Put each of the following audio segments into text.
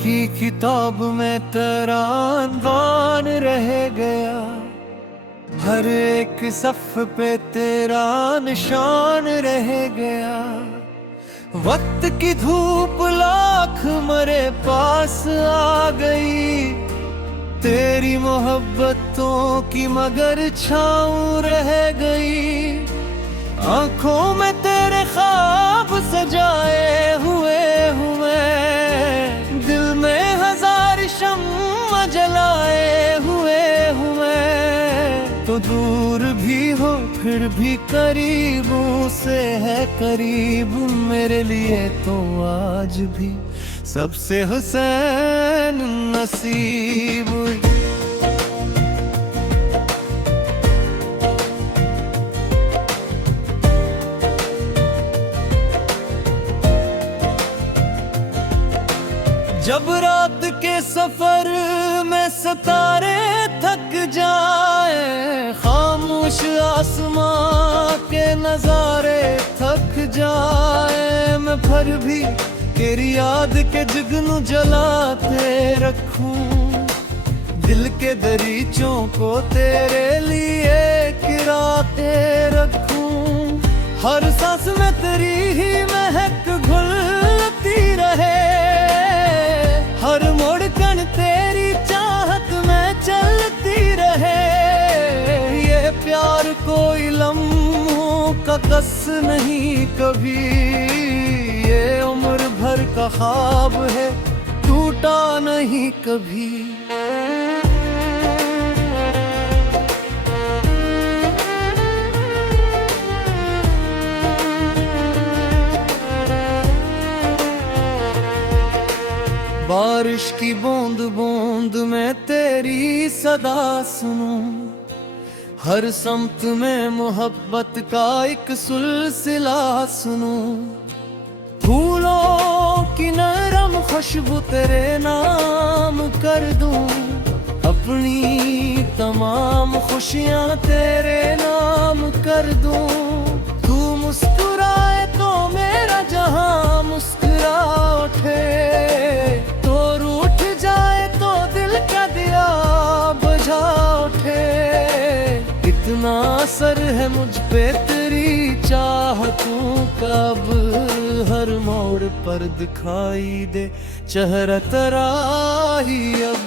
की किताब में तेरा अनवान रह गया, हर एक सफ पे तेरा निशान रह गया। वक्त की धूप लाख मरे पास आ गई, तेरी मोहब्बतों की मगर छाँव रह गई। आंखों में तेरे ख्वाब सजाए हुए हूँ मैं, दिल में हजार शम्मा जलाए हुए हूँ मैं। तो दूर भी हो फिर भी करीबों से है करीब, मेरे लिए तो आज भी सबसे हुसैन नसीब। जब रात के सफर में सितारे थक जाए, खामोश आसमां के नजारे थक जाए, मैं फिर भी तेरी याद के जुगनू जलाते रखूं, दिल के दरीचों को तेरे लिए किराते रखूं। हर सांस में तेरी ही महक घुलती रहे, हर मोड़ कण तेरी चाहत में चलती रहे। ये प्यार कोई लम्हों का कस नहीं कभी, ये उम्र भर का ख्वाब है टूटा नहीं कभी। बारिश की बूंद बूंद में तेरी सदा सुनूं, हर समत में मोहब्बत का एक सिलसिला सुनूं। फूलों की नरम खुशबू तेरे नाम कर दूं, अपनी तमाम खुशियां तेरे नाम कर दूं। तू मुस्कुराए तो मेरा जहां मुस्कुरा उठे, इतना असर है मुझ पे तेरी चाहतों का, अब हर मोड़ पर दिखाई दे चेहरा तेरा ही अब।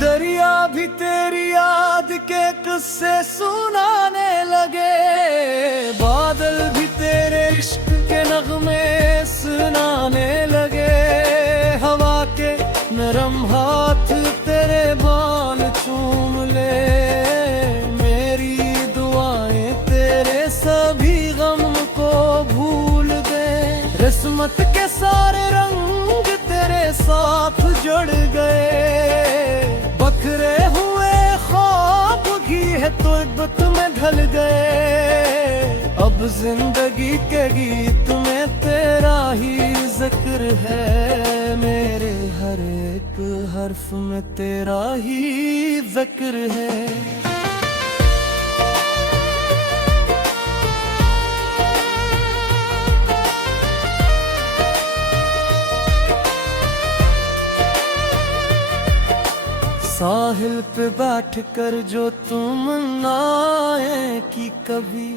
दरिया भी तेरी याद के किस्से सुनाने लगे, बादल भी तेरे इश्क के नगमे सुनाने लगे। हवा के नरम हाथ तेरे बाल चूम ले, मेरी दुआएं तेरे सभी गम को भूल दे। किस्मत के सारे रंग तेरे साथ जुड़ गए, बखरे हुए ख्वाब की है तुर्बत में ढल गए। अब जिंदगी के गीत में तेरा ही जिक्र है, मेरे हर एक हर्फ में तेरा ही जिक्र है। साहिल पे बैठ कर जो तुम नाए की कभी,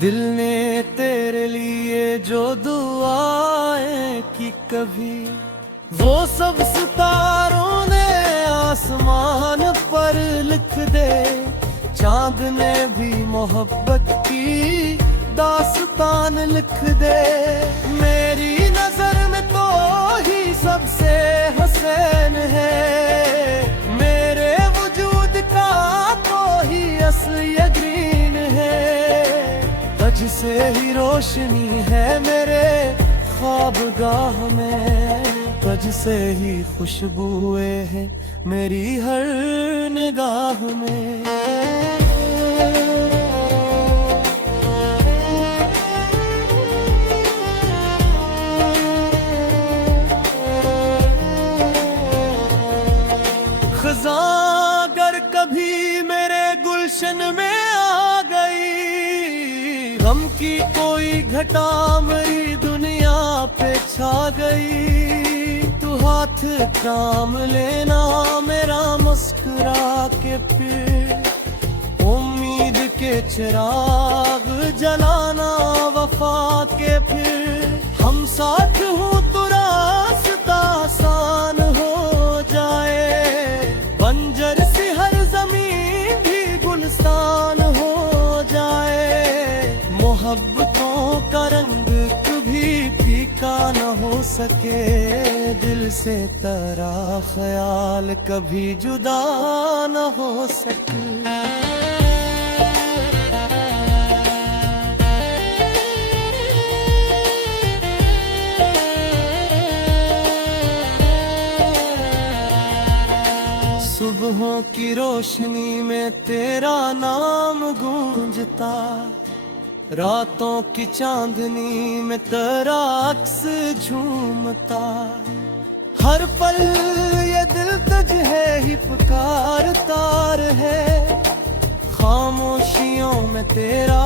दिल ने तेरे लिए जो दुआएं की कभी, वो सब सितारों ने आसमान पर लिख दे। चांद ने भी मोहब्बत की दास्तान लिख दे। मेरी नजर में तो ही सबसे हुसैन है, मेरे वजूद का तो ही असल यकीन है। तज से ही रोशनी है मेरे ख्वाबगाह में, तज से ही खुशबुएं हैं मेरी हर निगाह में। खज़ां गुलशन में आ गई। गम की कोई घटा मेरी दुनिया पे छा गई। तू हाथ थाम लेना मेरा मुस्कुरा के फिर। उम्मीद के चिराग जलाना वफा के फिर। हम साथ हूँ तो रास्ता आसान हो जाए। बंजर सी हर जमीन भी गुलस्तान हो जाए। मोहब्बतों का रंग कभी फीका न हो सके। दिल से तेरा ख्याल कभी जुदा न हो सके। सुबहों की रोशनी में तेरा नाम गूंजता। रातों की चांदनी में तेरा अक्स झूमता। हर पल ये दिल तुझे ही पुकारता रहे। खामोशियों में तेरा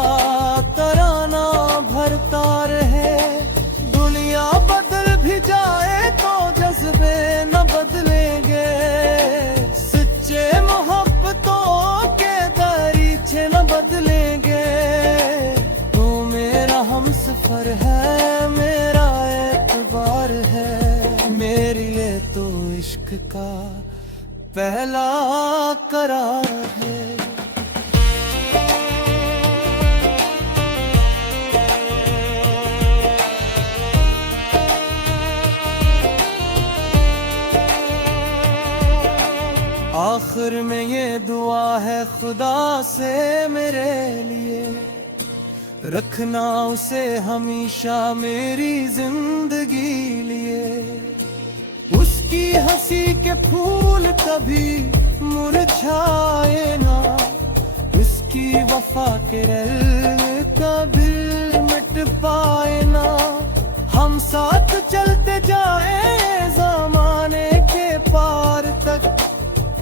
तराना भरता रहे। दुनिया बदल भी जाए तो जज्बे न बदलेंगे। मोहब्बतों के दरीचे न बदलेंगे। तू मेरा हम सफर है, मेरा एतबार है। मेरे लिए तो इश्क का पहला करार है। आखिर में ये दुआ है खुदा से मेरे लिए। रखना उसे हमेशा मेरी जिंदगी लिए। उसकी हंसी के फूल कभी मुरझाए ना। उसकी वफा के रंग कभी मिट पाए ना। हम साथ चलते जाए ज़माने के पार तक।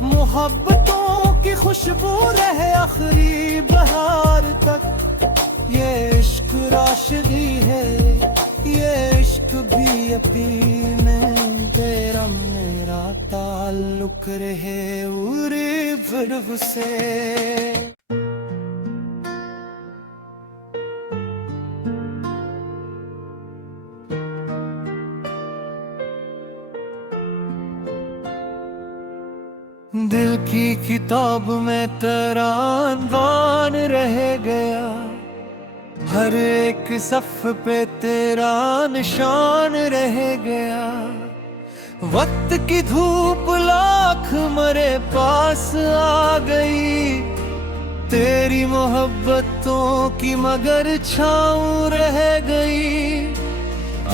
मोहब्बतों की खुशबू रहे आखिरी बहार तक। ये इश्क राशिदी है, ये इश्क भी यकीन है। तेरा मेरा ताल्लुक रहे उर्फ से। दिल की किताब में तेरा अनवान रह गया। हर एक सफ पे तेरा निशान रह गया। वक्त की धूप लाख मरे पास आ गई। तेरी मोहब्बतों की मगर छाँव रह गई।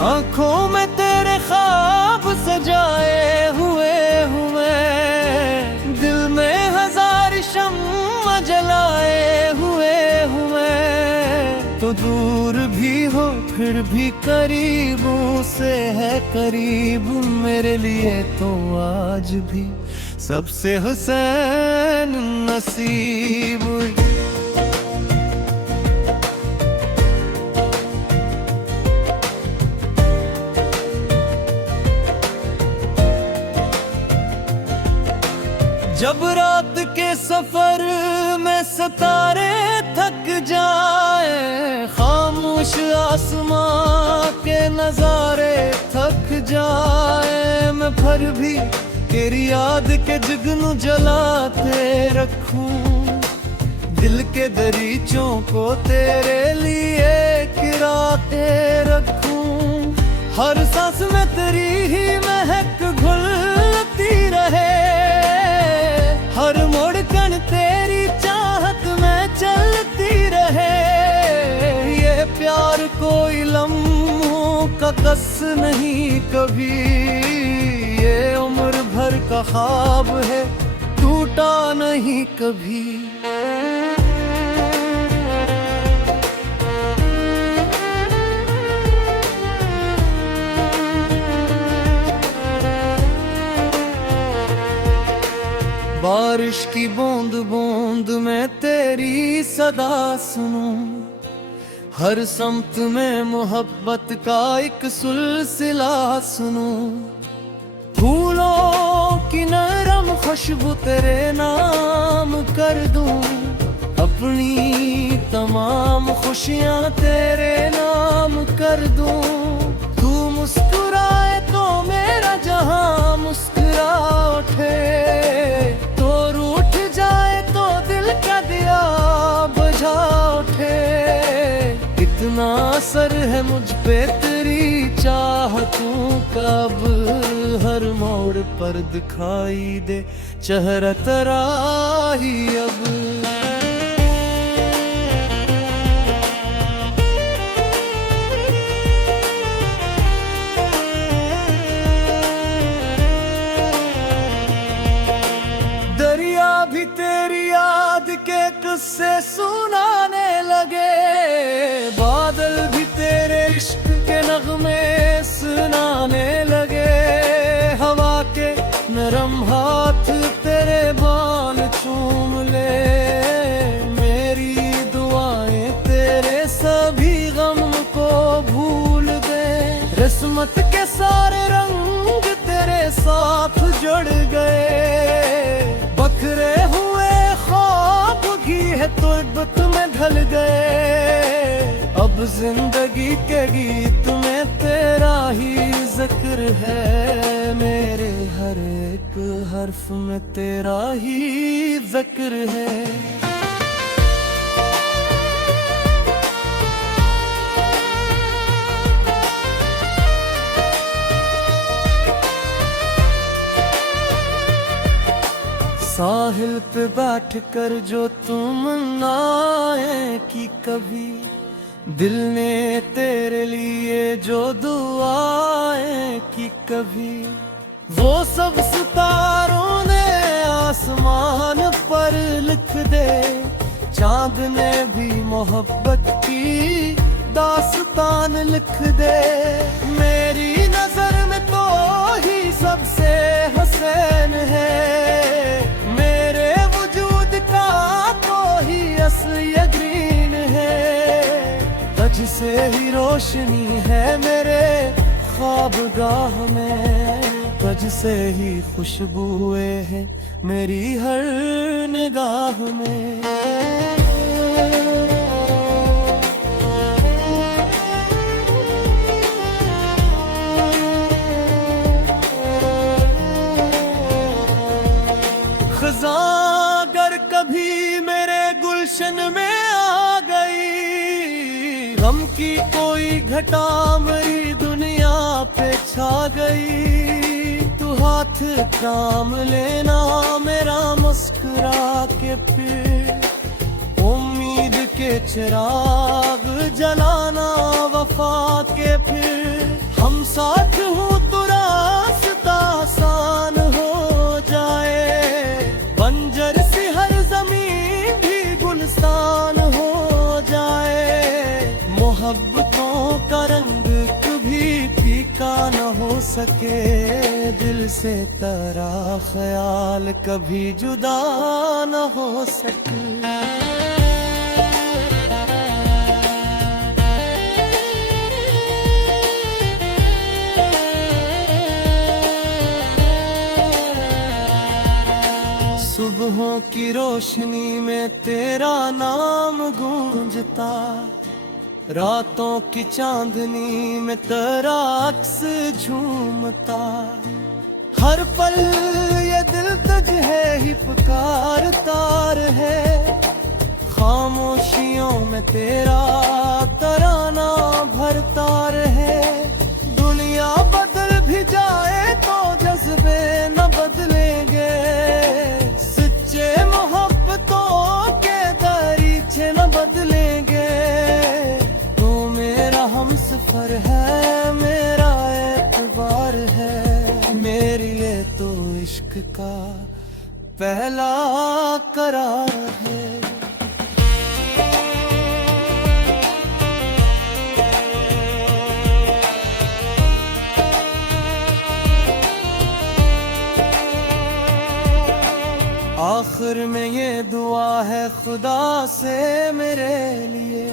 आंखों में तेरे ख्वाब सजाए हुए हूँ मैं। दिल में हजार शम्मा जलाए हुए हूँ मैं। तो दूर भी हो फिर भी करीबों से है करीब। मेरे लिए तो आज भी सबसे हुसैन नसीब। जब रात के सफर में सितारे थक जाए। खामोश आसमां के नजारे थक जाए। मैं फिर भी तेरी याद के जुगनू जलाते रखूं। दिल के दरीचों को तेरे लिए किराते रखूं। हर सांस में तेरी ही महक घुलती रहे। हर मोड़ कण तेरी चाहत में चलती रहे। ये प्यार कोई लम्हों का कस नहीं कभी। ये उम्र भर का ख्वाब है टूटा नहीं कभी। बारिश की बूंद बूंद बूंद में तेरी सदा सुनूं, हर समत में मोहब्बत का एक सिलसिला सुनूं। फूलों की नरम खुशबू तेरे नाम कर दूं, अपनी तमाम खुशियां तेरे नाम कर दूं। तू मुस्कुराए तो मेरा जहां मुस्कुरा उठे, तो रूठ जाए तो दिल का दिया बुझा उठे। इतना असर है मुझ पे तेरी चाहतों का, अब हर मोड़ पर दिखाई दे चेहरा तेरा ही अब। दरिया भी तेरी याद के किस्से सुनाने लगे, बादल भी तेरे इश्क के नगमे सुनाने लगे। हवा के नरम हाथ तेरे बाल चूम ले, मेरी दुआएं तेरे सभी गम को भूल दे। किस्मत के सारे रंग तेरे साथ जुड़ गए, बखरे हुए ख्वाब की है तुर्बत में ढल गए। अब जिंदगी के गीत में तेरा ही जिक्र है, मेरे हर एक हर्फ में तेरा ही जिक्र है। साहिल पे बैठ कर जो तुम नाए की कभी, दिल ने तेरे लिए जो दुआएं की कभी, वो सब सितारों ने आसमान पर लिख दे। चांद ने भी मोहब्बत की दास्तान लिख दे। मेरी नजर में तो ही सबसे हसीन है, मेरे वजूद का तो ही असल यकीन है। तुझ से ही रोशनी है मेरे ख्वाबगाह में, तुझ से ही खुशबुएं हैं मेरी हर निगाह में। अगर कभी मेरे गुलशन में आ गई, गम की कोई घटा मेरी दुनिया पे छा गई। तू हाथ थाम लेना मेरा मुस्कुरा के, फिर उम्मीद के चिराग जलाना वफा के। फिर हम साथ हूँ तो रास्ता आसान हो जाए, बंजर सी हर जमीन भी गुलस्तान हो जाए। मोहब्बतों का रंग कभी फीका न हो सके, दिल से तेरा ख्याल कभी जुदा न हो सके। सुबहों की रोशनी में तेरा नाम गूंजता, रातों की चांदनी में तेरा अक्स झूमता। हर पल ये दिल तुझे ही पुकारता है, खामोशियों में तेरा तराना भरता रहे। दुनिया बदल भी जाए तो जज्बे न बदलेंगे, सच्चे मोहब्बतों के दरीचे न बदलेंगे। तू मेरा हमसफर है, मेरा एतबार है, मेरे लिए तो इश्क का पहला करार है। आखिर में ये दुआ खुदा से मेरे लिए,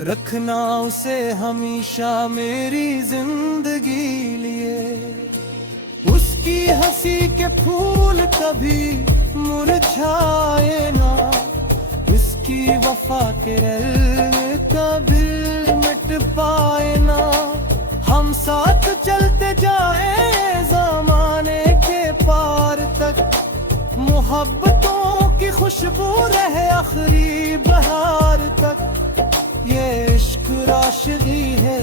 रखना उसे हमेशा मेरी जिंदगी लिए। उसकी हंसी के फूल कभी मुरझाए ना, उसकी वफा के रंग कभी मिट पाए ना। हम साथ चलते जाए ज़माने के पार तक, मोहब्बतों की खुशबू रहे आखिरी बहार तक। ये इश्क राशिदी है,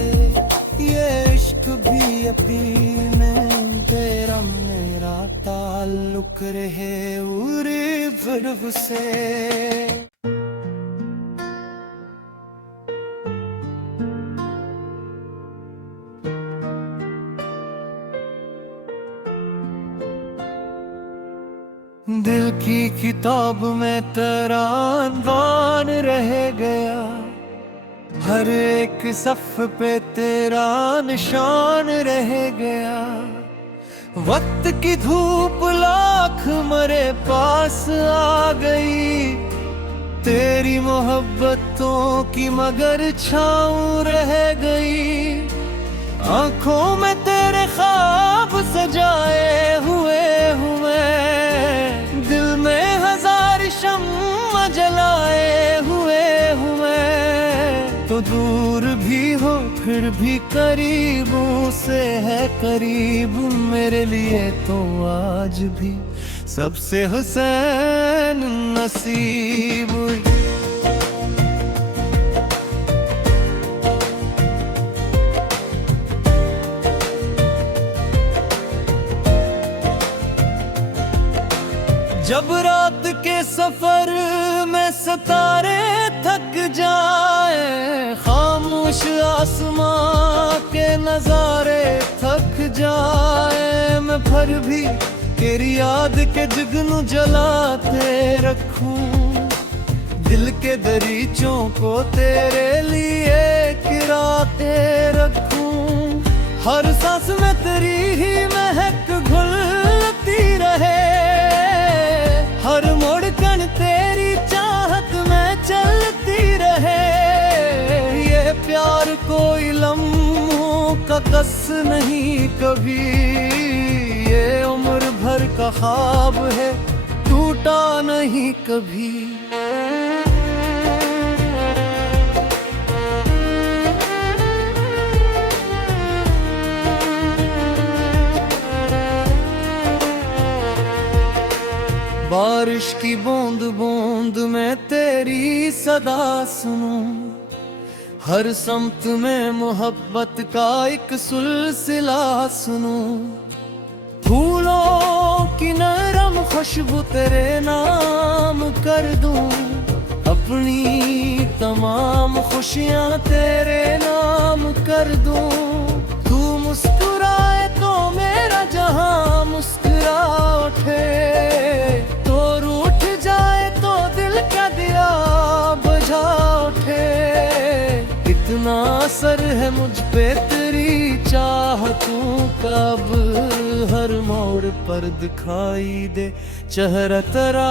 ये इश्क भी यकीन, तेरा मेरा ताल्लुक रहे उरे बर्फ से। दिल की किताब में तेरा अनवान रह गया, हर एक सफ पे तेरा निशान रह गया। वक्त की धूप लाख मरे पास आ गई, तेरी मोहब्बतों की मगर छाँव रह गई। आंखों में तेरे ख्वाब सजाए हुए हूँ मैं, दिल में हजार शम्मा जलाए हुए हूँ मैं। तो दूर भी हो फिर भी करीबों से है करीब, मेरे लिए तो आज भी सबसे हुसैन नसीब। जब रात के सफर में सितारे थक जाए, खामोश आसमां के नजारे थक जाए, मैं फिर भी तेरी याद के जुगनू जलाते रखूं। दिल के दरीचों को तेरे लिए गिराते रखूं। हर सांस में तेरी ही महक घुलती रहे, हर मोड़ कण तेरी चाहत में चलती रहे। ये प्यार कोई लम्हों का कस नहीं कभी, ये उम्र भर का ख्वाब है टूटा नहीं कभी। बारिश की बूंद बूंद में तेरी सदा सुनूं, हर समत में मोहब्बत का एक सिलसिला सुनूं। फूलों की नरम खुशबू तेरे नाम कर दूं, अपनी तमाम खुशियां तेरे नाम कर दूं। तू मुस्कुराए तो मेरा जहां मुस्कुरा उठे, तो रूठ जाए तो दिल का दिया बुझा उठे। इतना असर है मुझ पे तेरी चाहतों का, अब हर मोड़ पर दिखाई दे चेहरा तेरा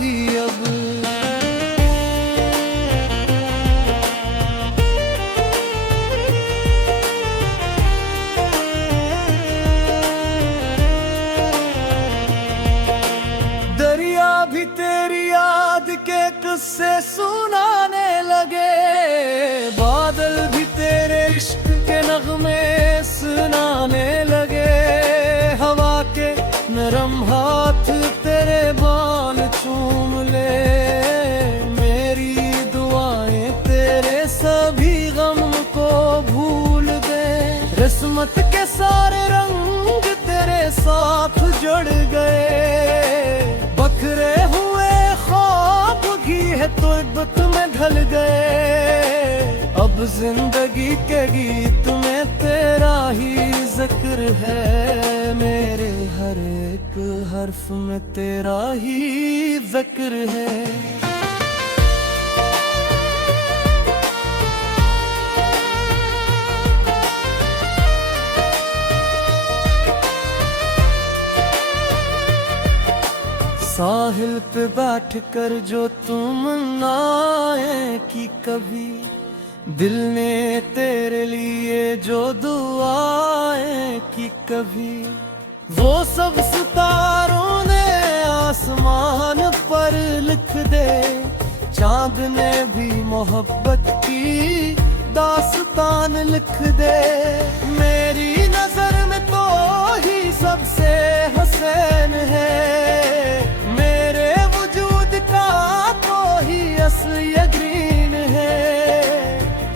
ही अब। भी तेरी याद के किस्से सुनाने लगे, बादल भी तेरे इश्क के नगमे सुनाने लगे। हवा के नरम हाथ तेरे बाल चूम ले, मेरी दुआएं तेरे सभी गम को भूल दे। किस्मत के सारे रंग तेरे साथ जुड़ गए, बखरे हुए ख्वाब की है तुर्बत में ढल गए। अब जिंदगी के गीत में तेरा ही जिक्र है, मेरे हर एक हर्फ में तेरा ही जिक्र है। साहिल पे बैठ कर जो तुम आए कि कभी दिल ने तेरे लिए जो दुआएं की कभी, वो सब सितारों ने आसमान पर लिख दे, चांद ने भी मोहब्बत की दास्तान लिख दे। मेरी नजर में तो ही सबसे हसीन है, मेरे वजूद का तो ही असल यकीन है।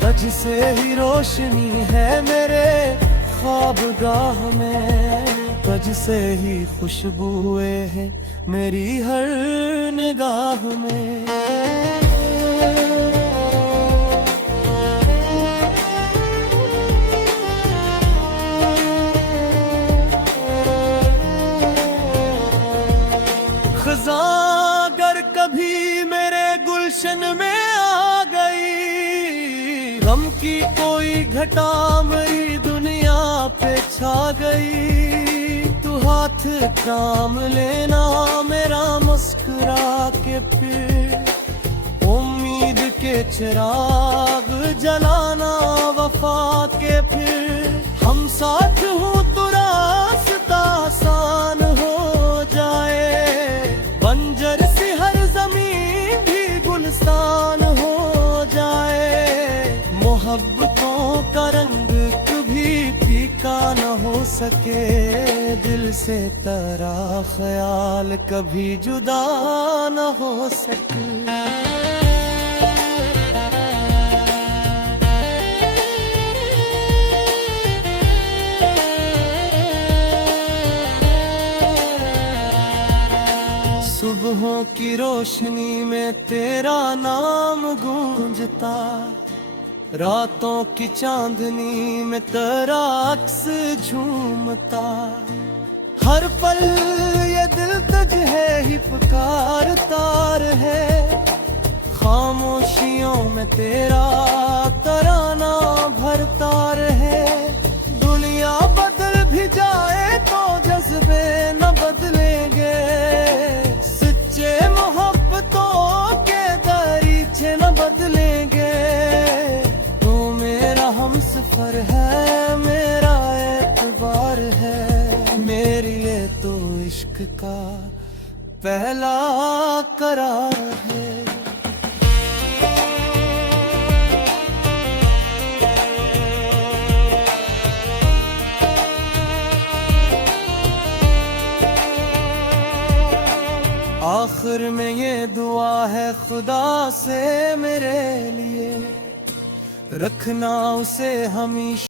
तज से ही रोशनी है मेरे ख्वाबगाह में, तज से ही खुशबुएं हैं मेरी हर निगाह में। अगर कभी मेरे गुलशन में आ गई, गम की कोई घटा मेरी दुनिया पे छा गई, तू हाथ थाम लेना मेरा मुस्कुरा के, फिर उम्मीद के चिराग जलाना वफा के, फिर हम साथ हूँ तो रास्ता आसान हो जाए, बंजर सी हर जमीन भी गुलस्तान हो जाए। मोहब्बतों का रंग कभी फीका न हो सके, दिल से तेरा ख्याल कभी जुदा न हो सके। सुबहों की रोशनी में तेरा नाम गूंजता, रातों की चांदनी में तेरा अक्स झूमता, हर पल ये दिल तुझे ही पुकारता है, खामोशियों में तेरा तराना भरता रहे। दुनिया बदल भी जाए तो जज्बे न बदलेंगे, मोहब्बतों के दरीचे न बदलेंगे। तू मेरा हम सफर है, मेरा एतबार है, मेरे लिए तो इश्क का पहला करार है। आखिर में ये दुआ है खुदा से मेरे लिए, रखना उसे हमेशा